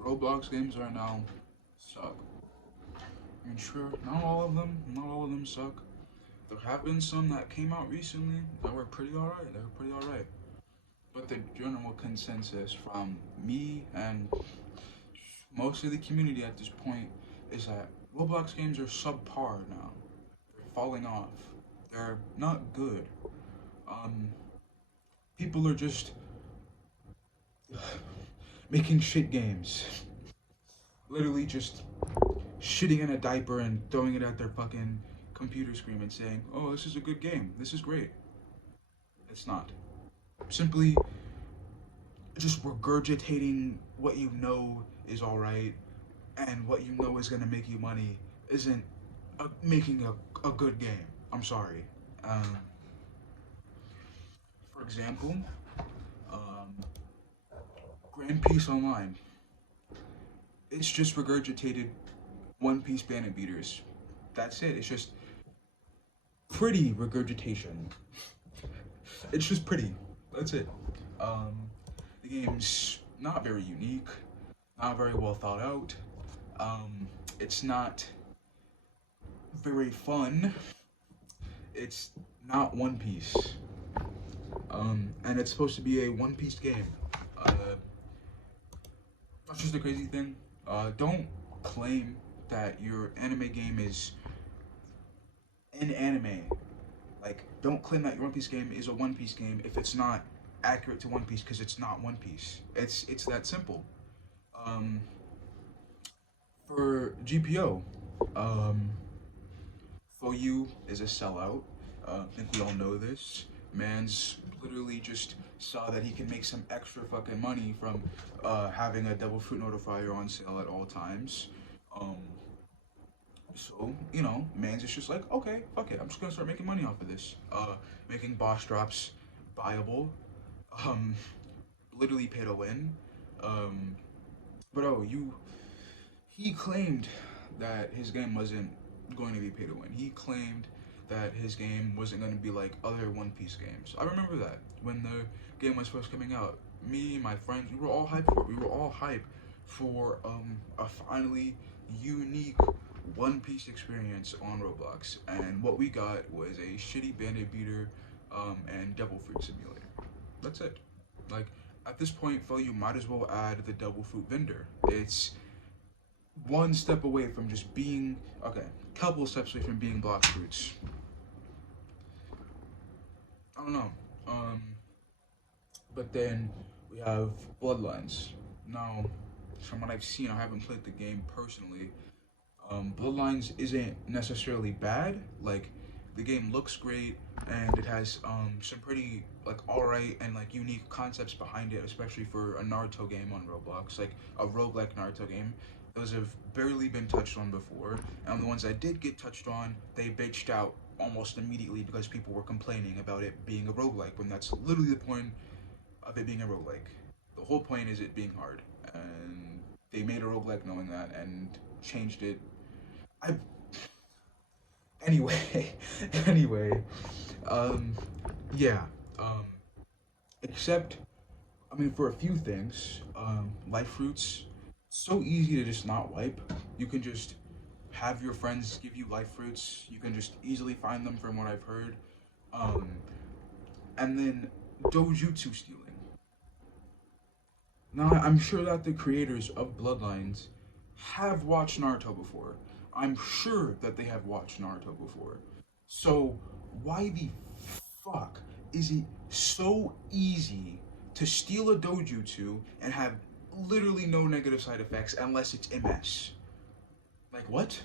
Roblox games right now suck. I mean, sure, not all of them suck. There have been some that came out recently that were pretty alright. They were pretty alright. But the general consensus from me and most of the community at this point is that Roblox games are subpar now. They're falling off. They're not good. Um, People are just making shit games. Literally just shitting in a diaper and throwing it at their fucking computer screen and saying, "Oh, this is a good game. This is great." It's not. Simply just regurgitating what you know is alright and what you know is gonna make you money isn't making a good game. I'm sorry. Um, for example, um, Grand Peace Online. It's just regurgitated One Piece Bandit Beaters. That's it. It's just pretty regurgitation. It's just pretty. That's it. The game's not very unique, not very well thought out. It's not very fun. It's not One Piece. And it's supposed to be a One Piece game. Uh, that's just a crazy thing. Don't claim that your anime game is an anime. Like, don't claim that your One Piece game is a One Piece game if it's not accurate to One Piece, because it's not One Piece. It's that simple. Um, for GPO, um, you is a sellout. I think we all know this. Man's literally just saw that he can make some extra fucking money from having a double fruit notifier on sale at all times. Um, so, man's just like, okay, fuck it, I'm just gonna start making money off of this. Making boss drops buyable. Um, Literally pay to win. Um, but he claimed that his game wasn't going to be pay to win. He claimed that his game wasn't going to be like other One Piece games. I remember that when the game was first coming out. Me, my friends, we were all hyped for it. We were all hyped for a finally unique One Piece experience on Roblox. And what we got was a shitty bandit beater and Devil Fruit Simulator. That's it. Like, at this point, Phil, you might as well add the Devil Fruit Vendor. It's one step away from just being, okay, couple steps away from being Blox Fruits. I don't know. But then we have Bloodlines. Now, from what I've seen, I haven't played the game personally. Bloodlines isn't necessarily bad. Like, the game looks great, and it has some pretty like alright and like unique concepts behind it, especially for a Naruto game on Roblox, like a roguelike Naruto game. Those have barely been touched on before, and the ones that did get touched on, they bitched out almost immediately because people were complaining about it being a roguelike, when that's literally the point of it being a roguelike. The whole point is it being hard, and they made a roguelike knowing that and changed it. I Anyway, anyway, um, yeah, um, except, I mean, for a few things, life fruits, so easy to just not wipe. You can just have your friends give you life fruits. You can just easily find them from what I've heard. Um, and then dojutsu stealing. Now, I'm sure that the creators of Bloodlines have watched Naruto before. I'm sure that they have watched Naruto before. So, why the fuck is it so easy to steal a dojutsu and have literally no negative side effects unless it's MS? Like, what?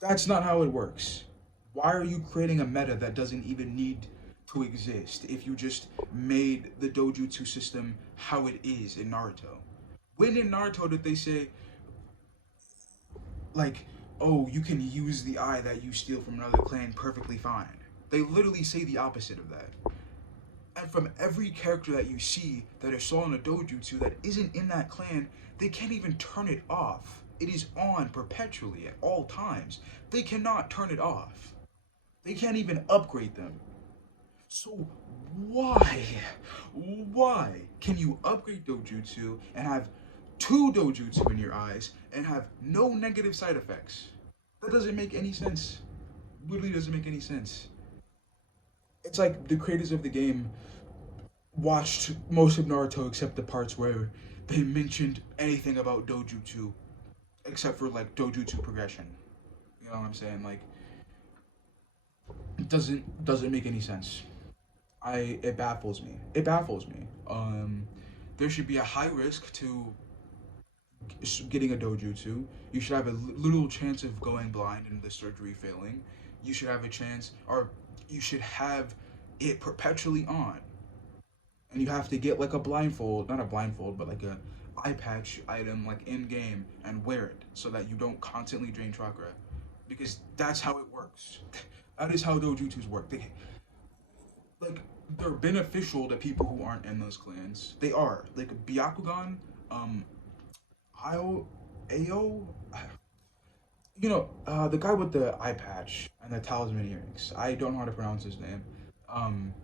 That's not how it works. Why are you creating a meta that doesn't even need to exist if you just made the dojutsu system how it is in Naruto? When in Naruto did they say, like, oh, you can use the eye that you steal from another clan perfectly fine? They literally say the opposite of that. And from every character that you see that is saw in a dojutsu that isn't in that clan, they can't even turn it off. It is on perpetually at all times. They cannot turn it off. They can't even upgrade them. So why can you upgrade dojutsu and have two dojutsu in your eyes and have no negative side effects. That doesn't make any sense. Literally doesn't make any sense. It's like the creators of the game watched most of Naruto except the parts where they mentioned anything about dojutsu, except for like dojutsu progression. You know what I'm saying? Like, it doesn't make any sense. It baffles me. It baffles me. There should be a high risk to getting a dojutsu. You should have a little chance of going blind and the surgery failing. You should have a chance, or you should have it perpetually on. And you have to get like a blindfold, not a blindfold, but like a eye patch item like in game and wear it so that you don't constantly drain chakra, because that's how it works. That is how dojutsus work. Like they're beneficial to people who aren't in those clans. They are like Byakugan, um, Io, Ao, the guy with the eye patch and the talisman earrings. I don't know how to pronounce his name. Um,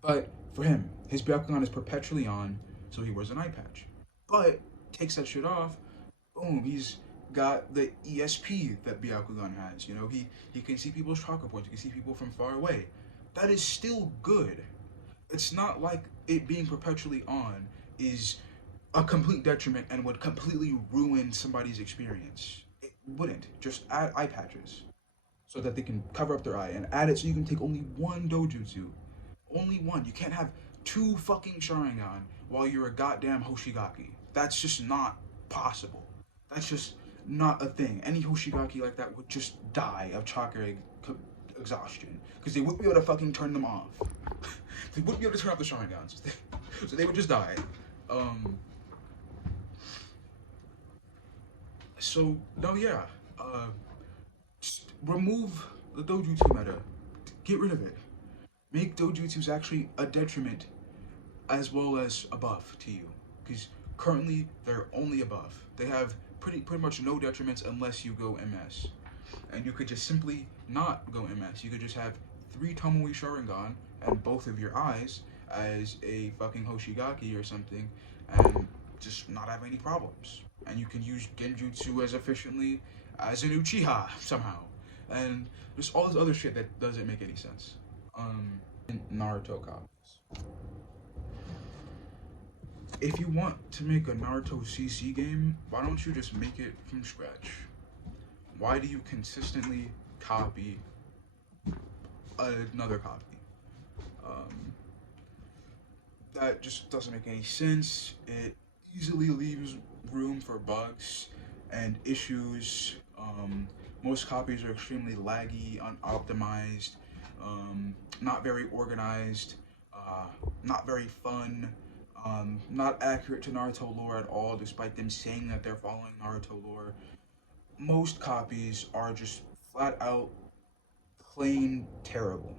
but for him, his Byakugan is perpetually on, so he wears an eye patch. But takes that shit off, boom, he's got the ESP that Byakugan has. He can see people's chakra points. He can see people from far away. That is still good. It's not like it being perpetually on is a complete detriment and would completely ruin somebody's experience. It wouldn't. Just add eye patches so that they can cover up their eye, and add it so you can take only one dojutsu. Only one. You can't have two fucking Sharingan while you're a goddamn Hoshigaki. That's just not possible. That's just not a thing. Any Hoshigaki like that would just die of chakra exhaustion, because they wouldn't be able to fucking turn them off. They wouldn't be able to turn off the Sharingans. So they would just die. So, no, yeah. Just remove the dojutsu meta. Get rid of it. Make dojutsus actually a detriment as well as a buff to you. Because currently, they're only a buff. They have pretty much no detriments unless you go MS. And you could just simply not go MS. You could just have 3 Tomoe Sharingan and both of your eyes as a fucking Hoshigaki or something, and just not have any problems. And you can use Genjutsu as efficiently as an Uchiha somehow. And just all this other shit that doesn't make any sense. Naruto copies. If you want to make a Naruto CC game, why don't you just make it from scratch? Why do you consistently copy another copy? That just doesn't make any sense. It easily leaves room for bugs and issues. Most copies are extremely laggy, unoptimized, not very organized, not very fun, not accurate to Naruto lore at all, despite them saying that they're following Naruto lore. Most copies are just flat out plain terrible.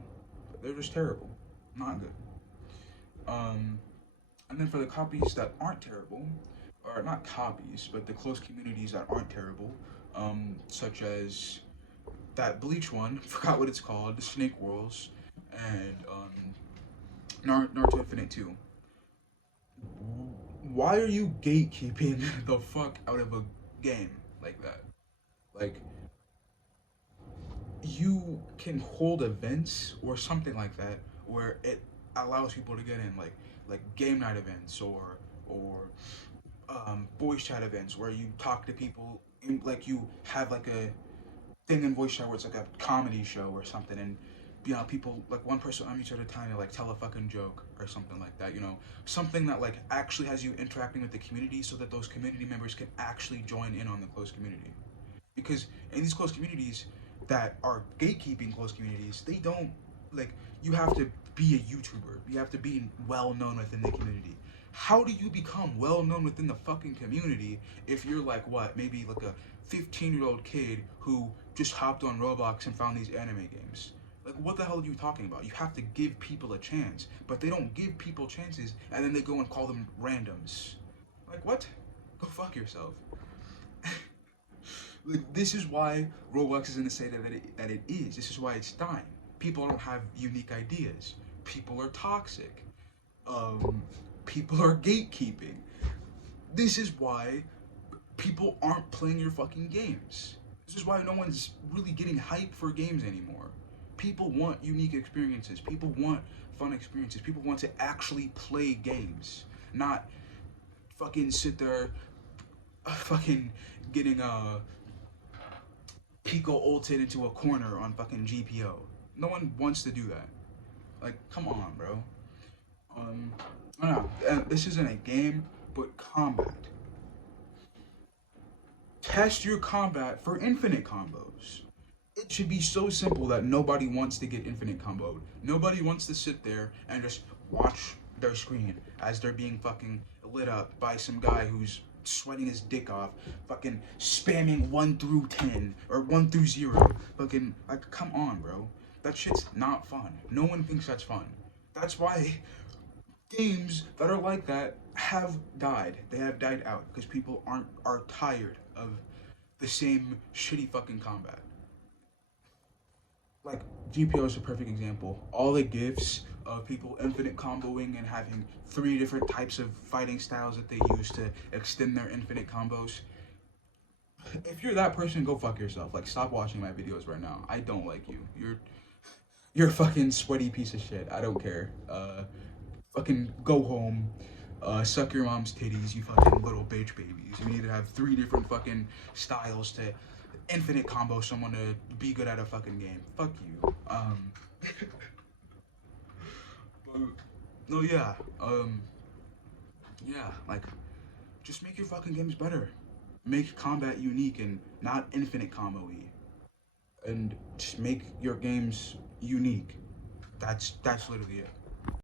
They're just terrible, not good. And then for the copies that aren't terrible, or not copies, but the close communities that aren't terrible, such as that Bleach one, forgot what it's called, the Snake Worlds, and Naruto Infinite 2. Why are you gatekeeping the fuck out of a game like that? Like, you can hold events or something like that where it allows people to get in, like game night events or voice chat events where you talk to people, like you have like a thing in voice chat where it's like a comedy show or something, and people, like one person on each other time to like tell a fucking joke or something like that, something that like actually has you interacting with the community so that those community members can actually join in on the close community. Because in these close communities that are gatekeeping close communities, they don't, like, you have to be a YouTuber. You have to be well known within the community. How do you become well known within the fucking community if you're like what, maybe like a 15-year-old kid who just hopped on Roblox and found these anime games? Like, what the hell are you talking about? You have to give people a chance, but they don't give people chances, and then they go and call them randoms. Like, what? Go fuck yourself. Like, this is why Roblox is in the state that it is. This is why it's dying. People don't have unique ideas. People are toxic. People are gatekeeping. This is why people aren't playing your fucking games. This is why no one's really getting hype for games anymore. People want unique experiences. People want fun experiences. People want to actually play games, not fucking sit there, fucking getting Pico ulted into a corner on fucking GPO. No one wants to do that. Like, come on, bro. I don't know. This isn't a game, but combat. Test your combat for infinite combos. It should be so simple that nobody wants to get infinite comboed. Nobody wants to sit there and just watch their screen as they're being fucking lit up by some guy who's sweating his dick off, fucking spamming 1 through 10 or 1 through 0. Fucking, like, come on, bro. That shit's not fun. No one thinks that's fun. That's why games that are like that have died. They have died out because people are tired of the same shitty fucking combat. Like, GPO is a perfect example. All the gifs of people infinite comboing and having 3 different types of fighting styles that they use to extend their infinite combos. If you're that person, go fuck yourself. Like, stop watching my videos right now. I don't like you. You're a fucking sweaty piece of shit. I don't care. Fucking go home. Suck your mom's titties, you fucking little bitch babies. You need to have 3 different fucking styles to infinite combo someone to be good at a fucking game. Fuck you. But, no, yeah. Yeah, like, just make your fucking games better. Make combat unique and not infinite combo-y. And just make your games unique. That's literally it.